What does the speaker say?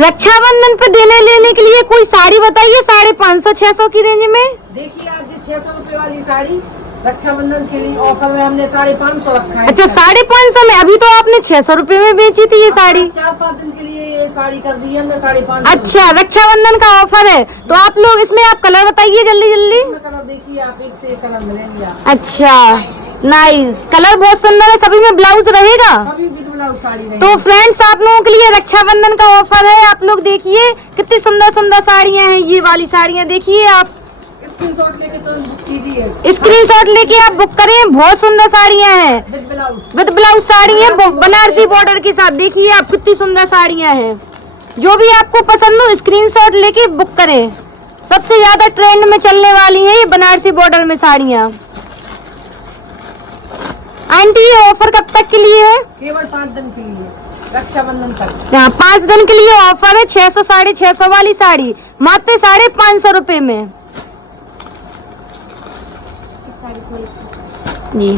रक्षाबंधन पे देने लेने के लिए कोई साड़ी बताइए 550-600 की रेंज में। देखिए आप ये 600 रुपए वाली साड़ी रक्षाबंधन के लिए ऑफर में हमने 550 रखा है। अच्छा 550 में, अभी तो आपने 600 रुपए में बेची थी ये साड़ी। 4-5 दिन के लिए ये साड़ी कर दी हमने 550। अच्छा रक्षाबंधन का ऑफर है, तो आप लोग इसमें आप कलर बताइए जल्दी जल्दी। कलर देखिए आप, एक से एक कलर मिलेंगे आप। अच्छा नाइस, कलर बहुत सुंदर है, सभी में ब्लाउज रहेगा। सभी विद ब्लाउज साड़ी रहेगी। तो फ्रेंड्स आप लोगों के लिए रक्षाबंधन का ऑफर है, आप लोग देखिए कितनी सुंदर सुंदर साड़ियां हैं। ये वाली साड़ियां देखिए आप, स्क्रीनशॉट लेके तो बुक कीजिए। स्क्रीनशॉट लेके आप बुक करें, बहुत सुंदर साड़ियां हैं विद ब्लाउज साड़ी है, बनारसी बॉर्डर के साथ। देखिए आप कितनी सुंदर साड़ियां हैं, जो भी आपको पसंद हो स्क्रीनशॉट लेके बुक करें। सबसे ज्यादा ट्रेंड में चलने वाली है ये बनारसी बॉर्डर में साड़ियां। आंटी ये ऑफर कब तक के लिए है? केवल 5 दिन के लिए, रक्षाबंधन तक। हाँ 5 दिन के लिए ऑफर है। 600 650 वाली साड़ी मात्र 550 रुपए में जी।